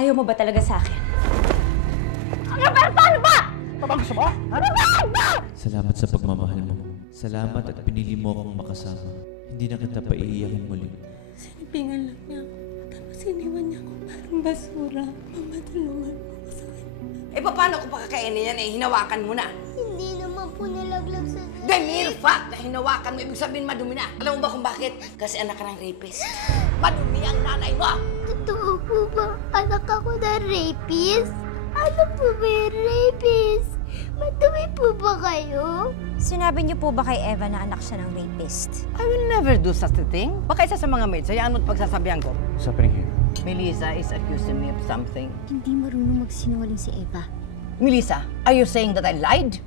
Ayaw mo ba talaga sa akin? Roberto, ano ba? Tabang gusto mo? Roberto! Salamat sa pagmamahal mo. Salamat at pinili mo akong makasama. Hindi na kita paiiyakin muli. Sinipingan lang niya ako. Tapos iniwan niya ako parang basura. Mama, tulungan mo ako sa kanya. Eh, paano ko pakakainin yan eh? Hinawakan mo na. Hindi naman po nalaglag sa... The mere fact na hinawakan mo, ibig sabihin madumi na. Alam mo ba kung bakit? Kasi anak ka ng rapist. Madumi ang nanay mo! Totoo po ba? Anak ako na rapist? Ano po ba yung rapist? Madumi po ba kayo? Sinabi niyo po ba kay Eva na anak siya ng rapist? I will never do such a thing. Baka isa sa mga maids, hayaan mo't pagsasabihan ko. What's happening here? Melissa is accusing me of something. Hindi marunong magsinungaling si Eva. Melissa, are you saying that I lied?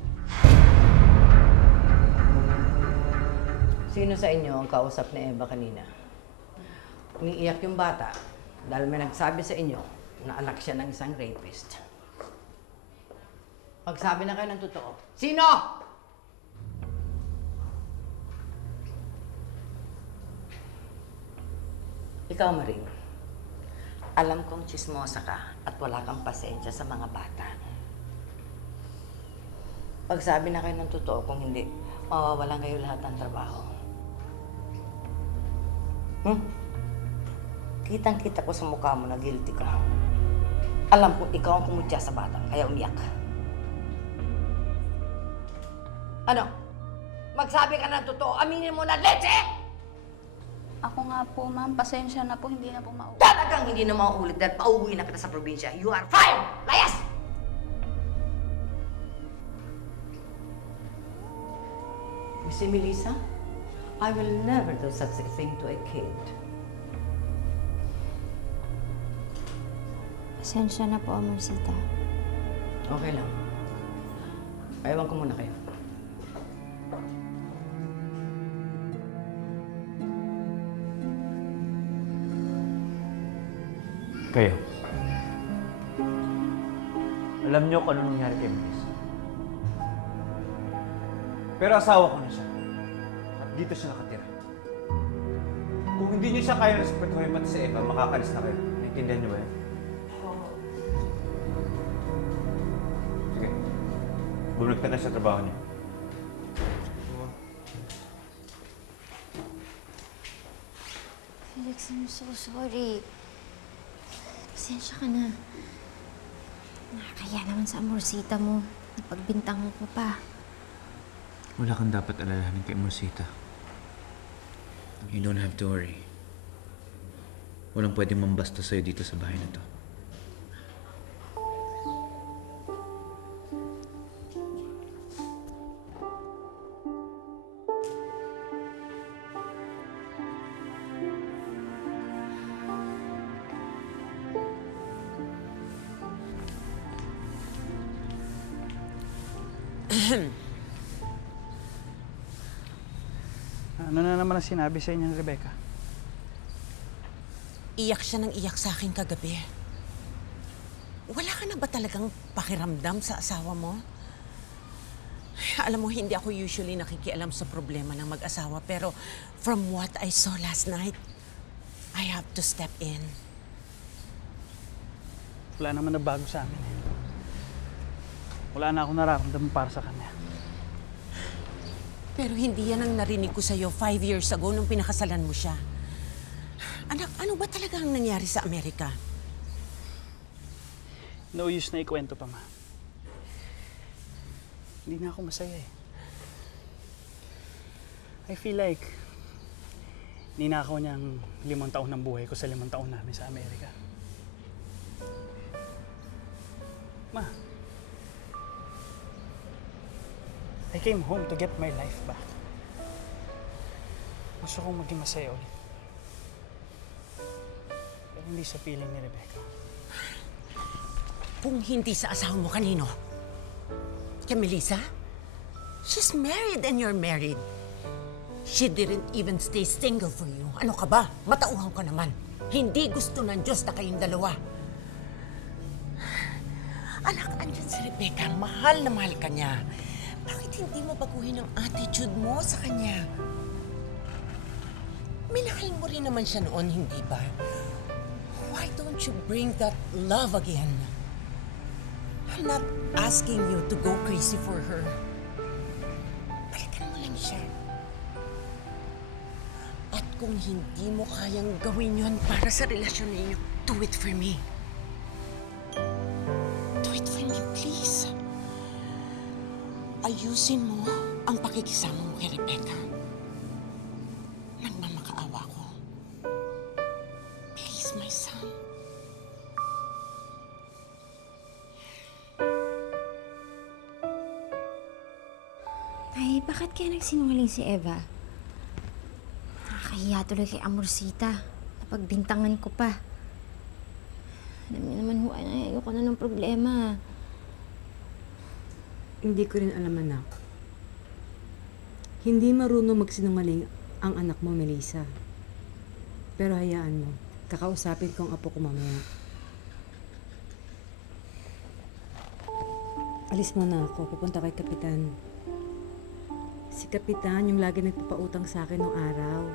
Sino sa inyo ang kausap ni Eva kanina? Umiiyak yung bata dahil may nagsabi sa inyo na anak siya ng isang rapist. Magsabi na kayo ng totoo. Sino? Ikaw, Maring. Alam kong chismosa ka at wala kang pasensya sa mga bata. Pagsabi na kayo ng totoo, kung hindi, mawawalan kayo lahat ng trabaho. Kitang-kita ko sa mukha mo na guilty ka. Alam kong ikaw ang kumutya sa bata, kaya umiyak. Ano? Magsabi ka ng totoo, aminin mo na leche! Ako nga po, ma'am. Pasensya na po, hindi na po mauulit. Talagang hindi na mauulit dahil pauwi na kita sa probinsya. You are fired! Layas! You see, Melissa? I will never do such a thing to a kid. Pasensya na po, Amorsita. Okay lang. Ewan ko muna kayo. Kayo. Alam niyo kung ano nangyari kay Melissa. Pero asawa ko na siya. At dito siya nakatira. Kung hindi niyo siya kaya respetuhin pati sa Eva, makakalis na kayo. Naintindihan niyo ba yan? Sige. Bumalik ka na sa trabaho niyo. Felix, I'm so sorry. Pasensya ka na. Nakakaya naman sa Amorsita mo. Napagbintangan ko pa. Wala kang dapat alalahanin kay Amorsita. You don't have to worry. Walang pwedeng mambasta sa'yo dito sa bahay na to. Ano na naman ang sinabi sa inyo, Rebecca? Iyak siya ng iyak sa akin kagabi. Wala ka na ba talagang pakiramdam sa asawa mo? Alam mo, hindi ako usually nakikialam sa problema ng mag-asawa, pero from what I saw last night, I have to step in. Wala naman na bago sa amin. Wala na akong nararamdaman para sa kanya. Pero hindi yan ang narinig ko sa'yo 5 years ago nung pinakasalan mo siya. Anak, ano ba talaga ang nangyari sa Amerika? No use na ikwento pa, ma. Hindi na ako masaya eh. I feel like ninakaw niya ang 5 taon ng buhay ko sa 5 taon namin sa Amerika. Ma, I came home to get my life back. Gusto kong maging masaya ulit. Pero hindi sa piling ni Rebecca. Kung hindi sa asawa mo, kanino? Kay Melissa? She's married and you're married. She didn't even stay single for you. Ano ka ba? Matauhan ka naman. Hindi gusto ng Diyos na kayong dalawa. Anak, andyan si Rebecca. Mahal na mahal ka niya. Bakit hindi mo baguhin ang attitude mo sa kanya? Minahal mo rin naman siya noon, hindi ba? Why don't you bring that love again? I'm not asking you to go crazy for her. Balikan mo lang siya. At kung hindi mo kayang gawin yon para sa relasyon ninyo, do it for me. Do it for me, please. Ayusin mo ang pakikisama mo kay Rebecca. Nagmamakaawa ko. Please, my son. Ay, bakit kaya nagsinungaling si Eva? Nakakahiya tuloy kay Amorsita. Napagbintangan ko pa. Alam niyo naman ho, ayoko na ng problema. Hindi ko rin alam, anak. Hindi marunong magsinungaling ang anak mo, Melissa. Pero hayaan mo, kakausapin ko ang apo ko mamaya. Alis muna ako, pupunta kay Kapitan. Si Kapitan yung lagi nagpapautang sa akin nung araw.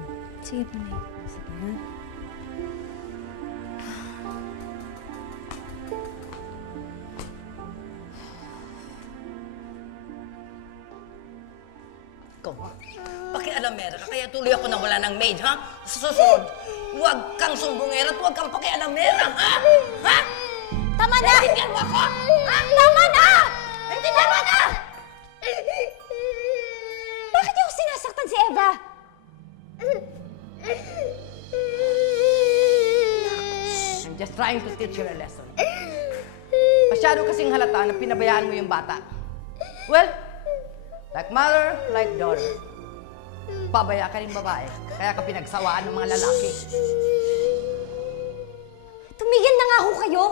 Sige po, Nay. Sige, ha? Ikaw, ha? Pakialamera ka, kaya tuloy ako nawala ng maid, ha? Sa susunod, huwag kang sumbungera at huwag kang pakialamera, ha? Ha? Tama na! Naintindihan mo ako? Ha? Tama na! Naintindihan mo na! Bakit niyo sinasaktan si Eva? I'm just trying to teach you a lesson. Masyado kasing halata na pinabayaan mo yung bata. Well, like mother, like daughter. Pabaya ka rin babae, kaya ka pinagsawaan ng mga lalaki. Tumigil na nga ho kayo!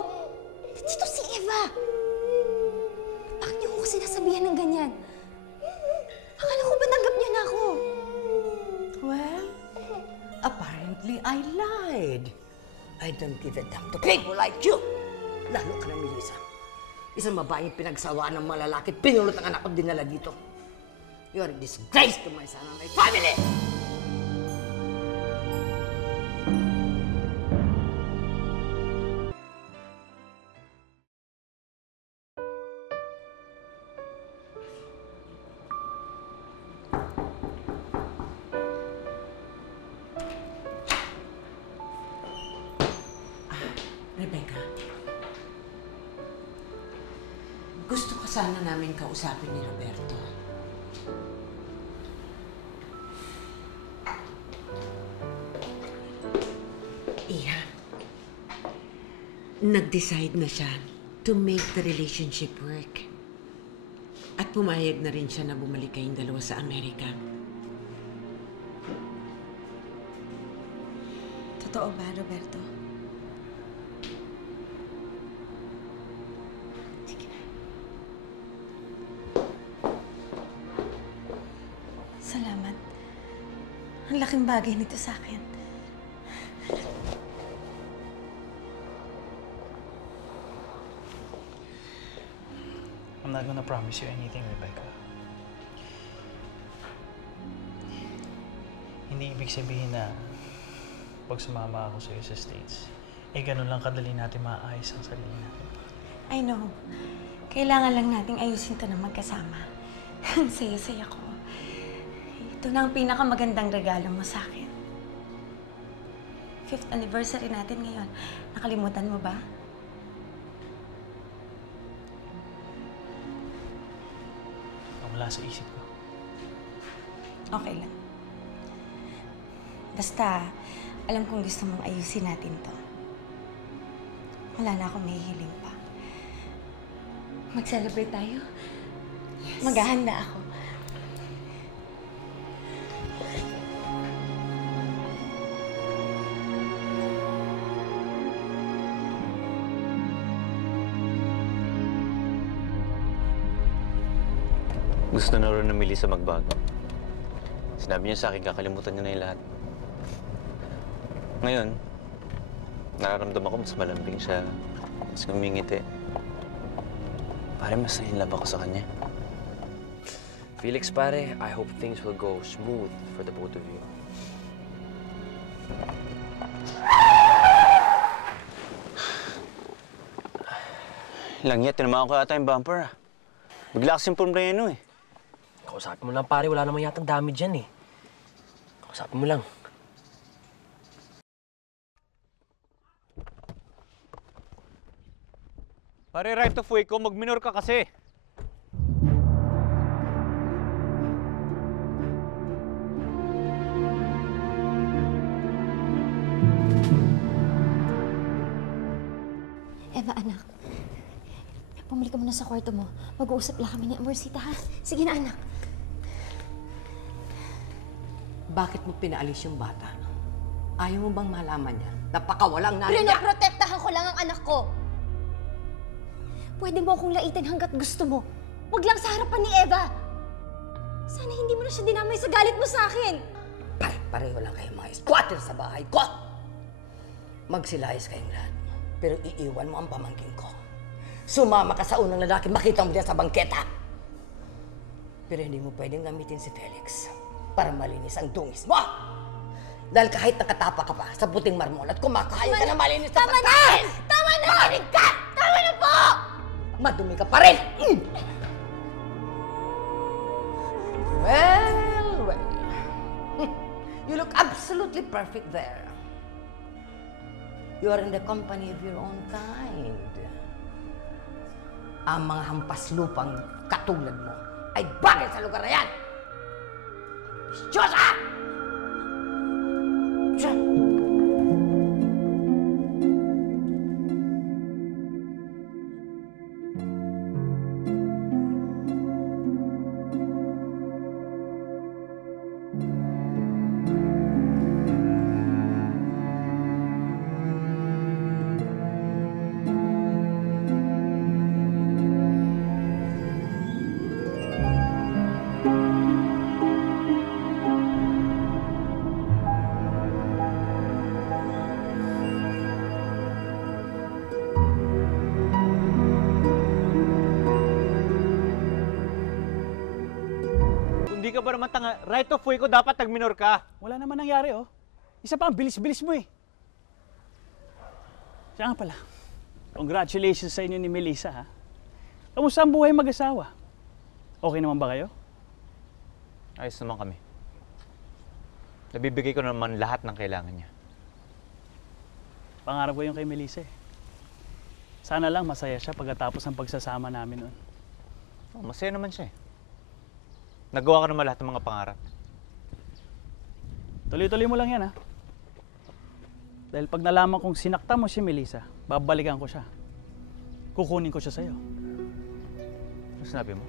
Dito si Eva! Bakit niyo ko sinasabihan ng ganyan? Akala ko ba tanggap niyo na ako? Well, apparently I lied. I don't give a damn to people like you. Lalo ka na, Melissa. Isang babaeng pinagsawaan ng mga lalaki, pinulot ang anak ko dinala dito. You are a disgrace to my son and my family! Rebecca, gusto ka sana namin kausapin ni Roberto. Iha, nag-decide na siya to make the relationship work. At pumayag na rin siya na bumalik kayong dalawa sa Amerika. Totoo ba, Roberto? Salamat. Ang laking bagay nito sa akin. I'm not gonna promise you anything, Rebecca. Hindi ibig sabihin na pag sumama ako sa'yo sa States, ganun lang kadali natin maayos ang sarili natin. I know. Kailangan lang nating ayusin to na magkasama. Ang saya-saya ko. Ito na ang pinakamagandang regalo mo sa akin. 5th anniversary natin ngayon. Nakalimutan mo ba? Wala sa isip ko. Okay lang. Basta, alam kong gusto mong ayusin natin to. Wala na akong mahihiling pa. Mag-celebrate tayo? Yes. Maghahanda ako. Gusto na rin ng Melissa magbago. Sinabi niya sa akin, kakalimutan niya na yung lahat. Ngayon, nararamdaman ko mas malambing siya, mas ngumingiti. Pare, mas na-inlove ako sa kanya. Felix, pare, I hope things will go smooth for the both of you. Langya, tinamaan ko ata yung bumper ah. Bigla kasing pumreno eh. Kausapin mo lang pare, wala naman yatang damage yan eh. Kausapin mo lang. Pare, right of way ko, mag-minor ka kasi. Eva, anak. Pumalik ka muna sa kwarto mo. Mag-uusap lang kami ni Amorsita, ha? Sige na, anak. Bakit mo pinaalis yung bata? Ayaw mo bang malaman niya? Napakawalang nanay niya! Pinoprotektahan ko lang ang anak ko. Pwede mo akong laitin hanggat gusto mo. Huwag lang sa harapan ni Eva. Sana hindi mo na siya dinamay sa galit mo sa akin. Pareho lang kayong mga squatter sa bahay ko. Magsilayas kayong lahat. Pero iiwan mo ang pamangkin ko. Sumama ka sa unang lalaki, makita mo diyan sa bangketa. Pero hindi mo pwedeng gamitin si Felix para malinis ang dungis mo. Dahil kahit nakatapa ka pa sa puting marmol at kumakain ka na malinis na pagkain! Tama na! Makinig ka! Tama na po! Madumi ka pa rin! Well. You look absolutely perfect there. You are in the company of your own kind. Ang mga hampas lupang katulad mo ay bagay sa lugar na yan! Diyosa! Hindi ka ba naman tanga? Right of way ko, dapat nag-minor ka. Wala naman nangyari, oh. Isa pa, ang bilis-bilis mo eh. Siya nga pala, congratulations sa inyo ni Melissa, ha? Kamusta ang buhay mag-asawa? Okay naman ba kayo? Ayos naman kami. Nabibigay ko naman lahat ng kailangan niya. Pangarap ko yung kay Melissa eh. Sana lang masaya siya pagkatapos ng pagsasama namin noon. Oh, masaya naman siya eh. Nagawa ka naman lahat ng mga pangarap. Tuloy-tuloy mo lang yan, ha? Dahil pag nalaman kong sinakta mo si Melissa, babalikan ko siya. Kukunin ko siya sa'yo. Ano sinabi mo?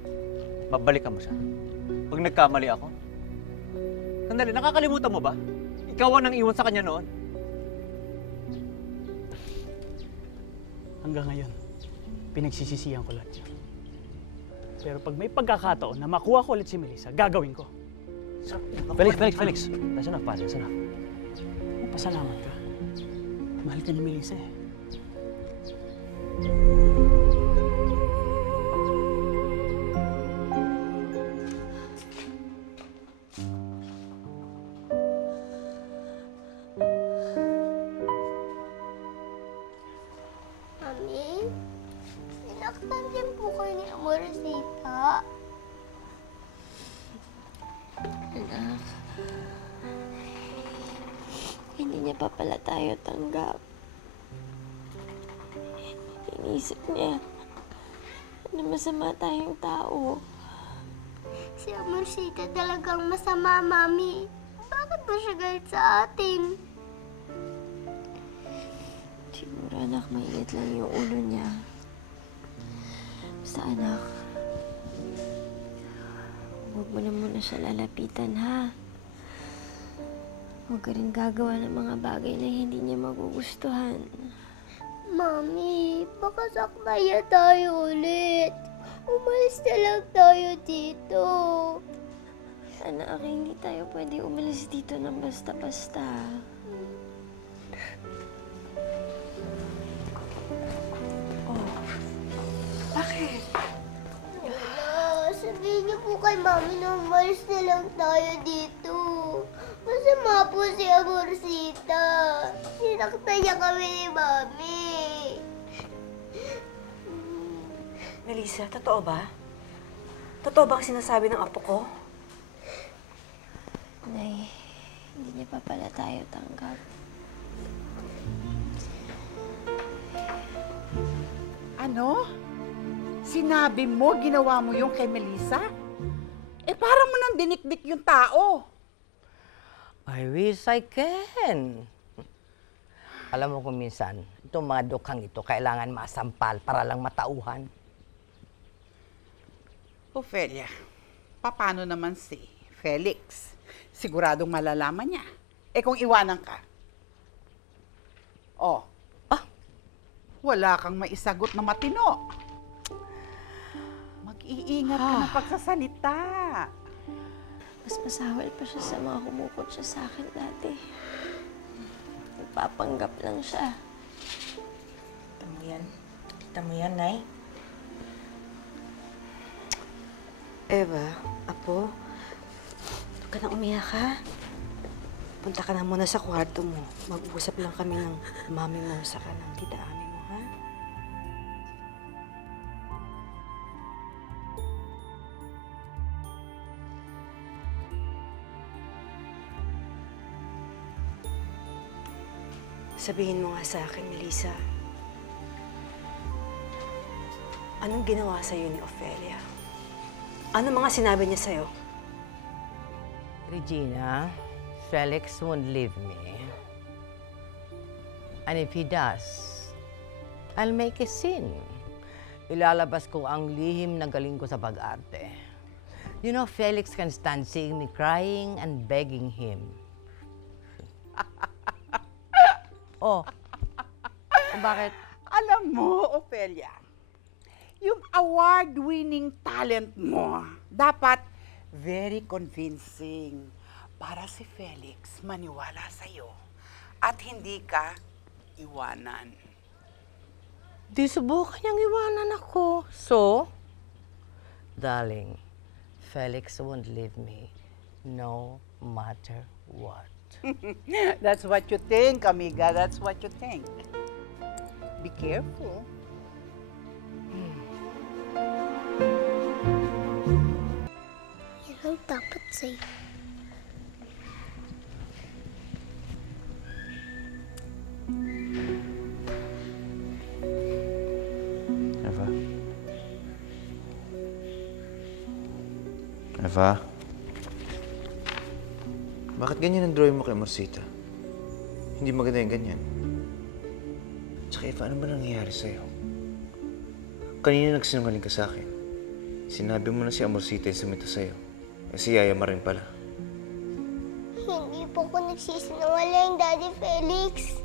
Babalikan mo siya? Pag nagkamali ako? Sandali, nakakalimutan mo ba? Ikaw ang nang iwan sa kanya noon. Hanggang ngayon, pinagsisisihan ko lahat yan. Pero pag may pagkakataon na makuha ko ulit si Melissa, gagawin ko. Felix. That's enough, pare. That's enough. Pasalamat ka. Mahal ka ni Melissa eh. Mami, sinaktan din po kayo ni Amorsita. Anak, hindi niya pa pala tayo tanggap. Inisip niya na masama tayong tao. Si Amorsita talagang masama, Mami. Bakit ba siya galit sa atin? Siguro, anak, mainit lang yung ulo niya. Basta, anak, huwag mo na muna siya lalapitan, ha? Huwag ka rin gagawa ng mga bagay na hindi niya magugustuhan. Mami, baka sakmaya tayo ulit. Umalis na lang tayo dito. Anak, hindi tayo pwede umalis dito ng basta-basta. Bakit? Wala, sabihin niyo po kay Mami na umalis na lang tayo dito. Masama po si Amorsita. Sinaktan niya kami ni Mami. Melissa, totoo ba? Totoo ba ang sinasabi ng apo ko? Nay, hindi niya pa pala tayo tanggap. Ano? Sinabi mo, ginawa mo yung kay Melissa? Eh, para mo nang dinikdik yung tao. I wish I can. Alam mo kung minsan, itong mga dukhang ito kailangan masampal para lang matauhan. Ophelia, paano naman si Felix? Siguradong malalaman niya. Eh kung iwanan ka? Oh, wala kang maisagot na matino. Mag-iingat ka ng pagsasalita. Mas masawal pa siya sa mga kumukot siya sa akin dati. Nagpapanggap lang siya. Kita mo yan. Kita mo yan, Nay. Eva, Apo, huwag ka na umiyak, ha? Punta ka na muna sa kwarto mo. Mag-uusap lang kami ng mami mo sa ng tita Ami mo, ha? Sabihin mo nga sa akin, Melissa. Anong ginawa sa'yo ni Ophelia? Ano mga sinabi niya sa'yo? Regina, Felix won't leave me. And if he does, I'll make a scene. Ilalabas ko ang lihim na galing ko sa pag-arte. You know, Felix can stand seeing me crying and begging him. Oh, bakit? Alam mo, Ophelia, yung award-winning talent mo, dapat very convincing para si Felix maniwala sa'yo at hindi ka iwanan. Di subukan niyang iwanan ako. So, darling, Felix won't leave me no matter what. That's what you think, amiga. That's what you think. Be careful. Yan ang dapat sa'yo. Eva? Eva? Bakit ganyan ang drawing mo kay Marcita? Hindi maganda yung ganyan. Tsaka Eva, ano ba nangyayari sa'yo? Kanina nagsinungaling ka sa akin. Sinabi mo na si Amorcita yung sumita sa'yo. Eh si Yaya ma rin pala. Hindi po ako nagsisinungaling, Daddy Felix.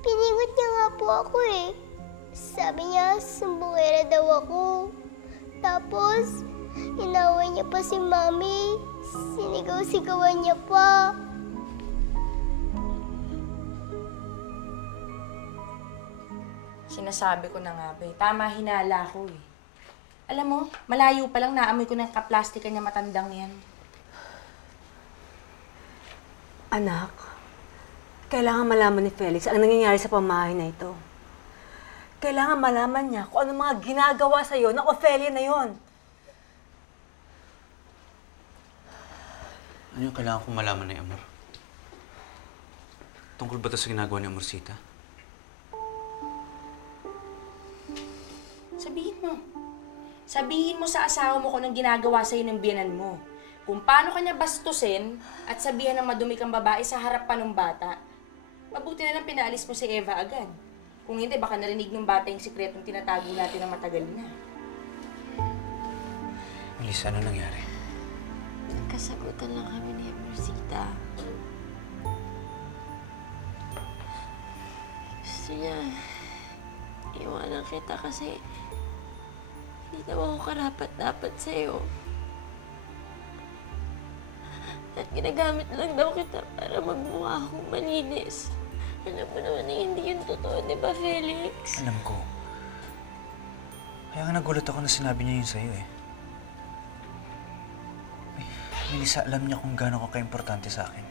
Pinigot niya nga po ako eh. Sabi niya, sumbongera daw ako. Tapos, inaway niya pa si Mami. Sinigaw-sigawan niya pa. Sinasabi ko na nga ba eh. Tama hinala ko eh. Alam mo, malayo pa lang naamoy ko ng kaplastikan niya matandang yan. Anak, kailangan malaman ni Felix ang nangyayari sa pamahay na ito. Kailangan malaman niya kung ano mga ginagawa sa'yo ng Ophelia na yon. Ano yung kailangan kong malaman ni Amor? Tungkol ba ito sa ginagawa ni Amorcita? Sabihin mo. Sabihin mo sa asawa mo kung anong ginagawa sa'yo ng biyanan mo. Kung paano kanya bastusin at sabihan ng madumi kang babae sa harap pa ng bata. Mabuti na lang pinaalis mo si Eva agad. Kung hindi, baka narinig ng bata yung sikretong tinatago natin ng matagal na. Melissa, ano nangyari? Nagkasagutan lang kami ni Marcita. Gusto niya, iwanan kita kasi hindi daw ako karapat-dapat sa'yo. At ginagamit lang daw kita para magmukha akong malinis. Alam mo naman na hindi yun totoo, di ba, Felix? Alam ko. Kaya nga nagulat ako na sinabi niya yun sa'yo eh. Melissa, alam niya kung gaano ka ka-importante sa akin.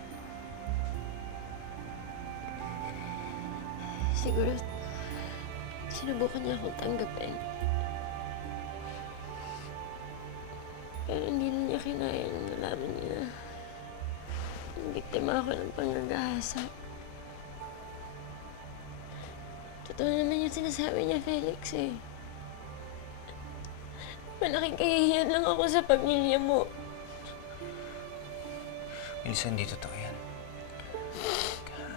Siguro, sinubukan niya akong tanggapin. kinaya nung nalaman niya na biktima ako ng panggagahasa. Totoo naman yung sinasabi niya, Felix eh. Malaking kahihiyan lang ako sa pamilya mo. Melissa, hindi totoo yan.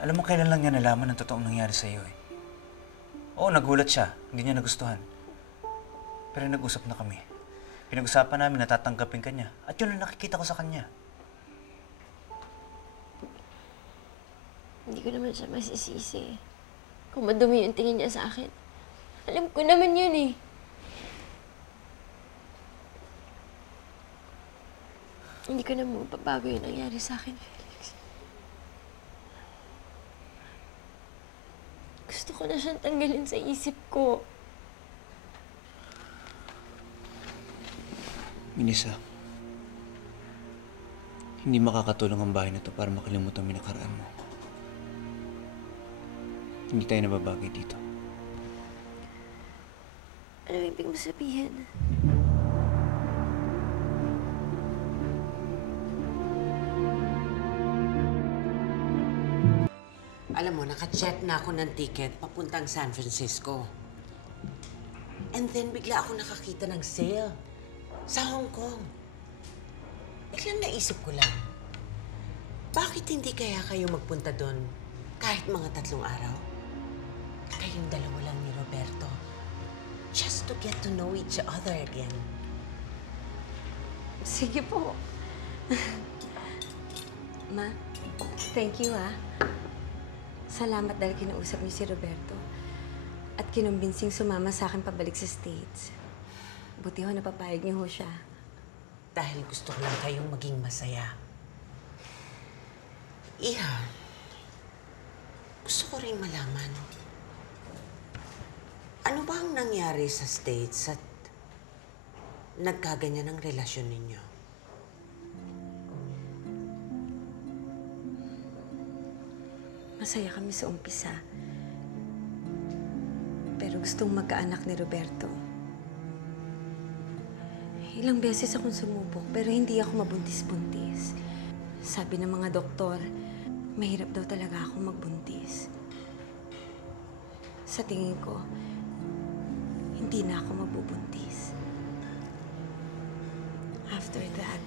Alam mo, kailan lang niya nalaman ang totoong nangyari sa iyo eh. Oo, nagulat siya. Hindi niya nagustuhan. Pero nag-usap na kami. Pinag-usapan namin na tatanggapin ka niya. At yun ang nakikita ko sa kanya. Hindi ko naman siya masisisi. Kung madumi yung tingin niya sa akin. Alam ko naman yun eh. Hindi ko na mapabago yung nangyari sa akin, Felix. Gusto ko na siyang tanggalin sa isip ko. Melissa, hindi makakatulong ang bahay na to para makalimutan ang nakaraan mo. Hindi tayo nababagay dito. Ano ibig mo sabihin? Alam mo, naka-check na ako ng ticket papuntang San Francisco. And then, bigla ako nakakita ng sale sa Hong Kong. Biglang naisip ko lang, bakit hindi kaya kayo magpunta doon kahit mga 3 araw? Kayong dalawa lang ni Roberto. Just to get to know each other again. Sige po. Ma, thank you Salamat dahil kinausap niyo si Roberto. At kinumbinsing sumama sa akin pabalik sa States. Buti ho napapayag niyo ho siya. Dahil gusto ko lang kayong maging masaya. Iha, gusto ko rin malaman. Ano ba ang nangyari sa States at nagkaganyan ang relasyon ninyo? Masaya kami sa umpisa. Pero gustong magkaanak ni Roberto. Ilang beses akong sumubok pero hindi ako mabuntis-buntis. Sabi ng mga doktor, mahirap daw talaga akong magbuntis. Sa tingin ko, hindi na ako mabubuntis. After that,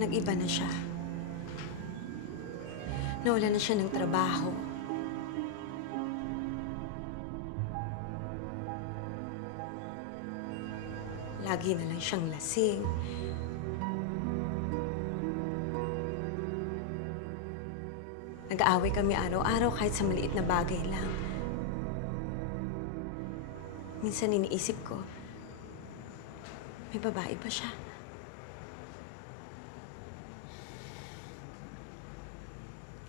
nag-iba na siya. Nawala na siya ng trabaho. Lagi na lang siyang lasing. Nag-aaway kami araw-araw kahit sa maliit na bagay lang. Minsan iniisip ko, may babae ba siya?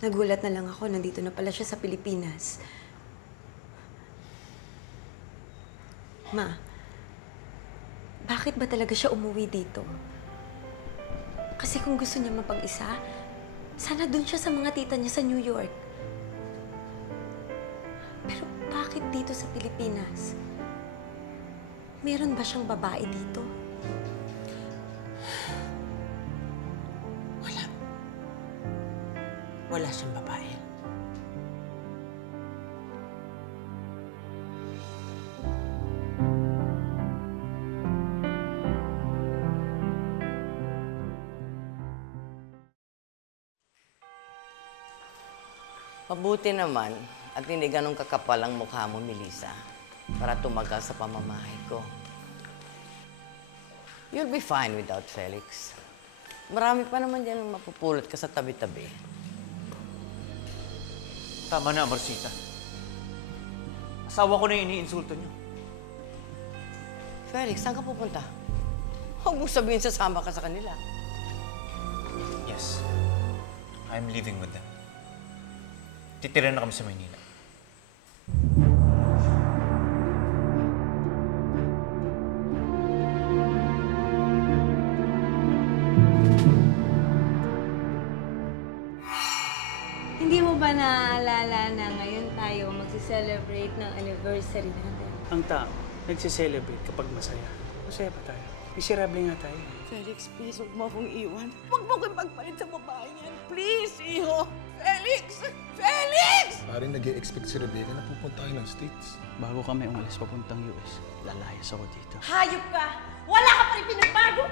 Nagulat na lang ako, nandito na pala siya sa Pilipinas. Ma, bakit ba talaga siya umuwi dito? Kasi kung gusto niya mapag-isa, sana dun siya sa mga tita niya sa New York. Pero bakit dito sa Pilipinas? Meron ba siyang babae dito? Wala siyang babae. Mabuti naman at hindi ganun kakapal ang mukha mo, Melissa, para tumagal sa pamamahay ko. You'll be fine without Felix. Marami pa naman dyan ang mapupulot ka sa tabi-tabi. Tama na, Marcita. Asawa ko na yung iniinsulto niyo. Felix, saan ka pupunta? Huwag mong sabihin sasama ka sa kanila. Yes. I'm living with them. Titira na kami sa Maynila. Hindi mo ba naaalala na ngayon tayo magsi-celebrate ng anniversary natin? Ang tao, nagsiselebrate kapag masaya. Masaya pa tayo. Miserable nga tayo. Felix, please, huwag mo akong iwan. Huwag mo akong pagpalit sa babae niyan. Please, iho. Felix! Felix! Parang nag-e-expect si Rebecca na pupunta tayo ng States. Bago kami umalis papuntang US, lalayas ako dito. Hayop ka! Wala ka pa rin pinagbago!